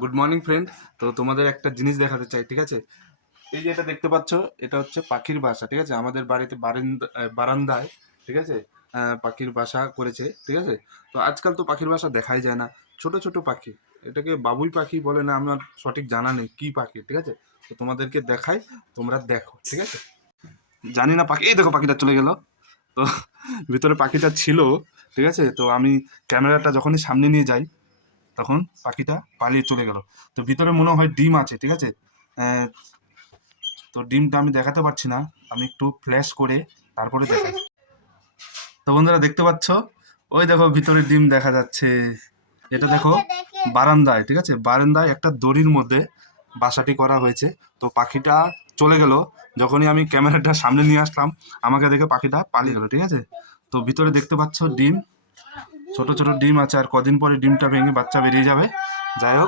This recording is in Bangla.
Good morning friend. তো তোমাদের একটা জিনিস দেখাতে চাই, ঠিক আছে? এই যে এটা দেখতে পাচ্ছ, এটা হচ্ছে পাখির বাসা, ঠিক আছে? আমাদের বাড়িতে বারান্দায়, ঠিক আছে, পাখির বাসা করেছে, ঠিক আছে? তো আজকাল তো পাখির বাসা দেখাই যায় না। ছোট ছোট পাখি, এটাকে বাবুই পাখি বলে না, আমার সঠিক জানা নেই কি পাখি, ঠিক আছে? তো তোমাদেরকে দেখাই, তোমরা দেখো, ঠিক আছে? জানি না পাখি, এই দেখো পাখিটা চলে গেল। তো ভিতরে পাখিটা ছিল, ঠিক আছে? তো আমি ক্যামেরাটা যখনই সামনে নিয়ে যাই, তখন পাখিটা পালিয়ে চলে গেল। তো ভিতরে মনে হয় ডিম আছে, ঠিক আছে? আহ, তো ডিমটা আমি দেখাতে পারছি না, আমি একটু ফ্ল্যাশ করে তারপরে দেখাই। তো বন্ধুরা দেখতে পাচ্ছ, ওই দেখো ভিতরে ডিম দেখা যাচ্ছে। এটা দেখো বারান্দায়, ঠিক আছে? বারান্দায় একটা দড়ির মধ্যে বাসাটি করা হয়েছে। তো পাখিটা চলে গেল, যখনই আমি ক্যামেরাটা সামনে নিয়ে আসলাম আমাকে দেখে পাখিটা পালিয়ে গেল, ঠিক আছে? তো ভিতরে দেখতে পাচ্ছ ডিম, ছোট ছোট ডিম আছে, আর কদিন পরে ডিমটা ভেঙে বাচ্চা বেরিয়ে যাবে। যাই হোক।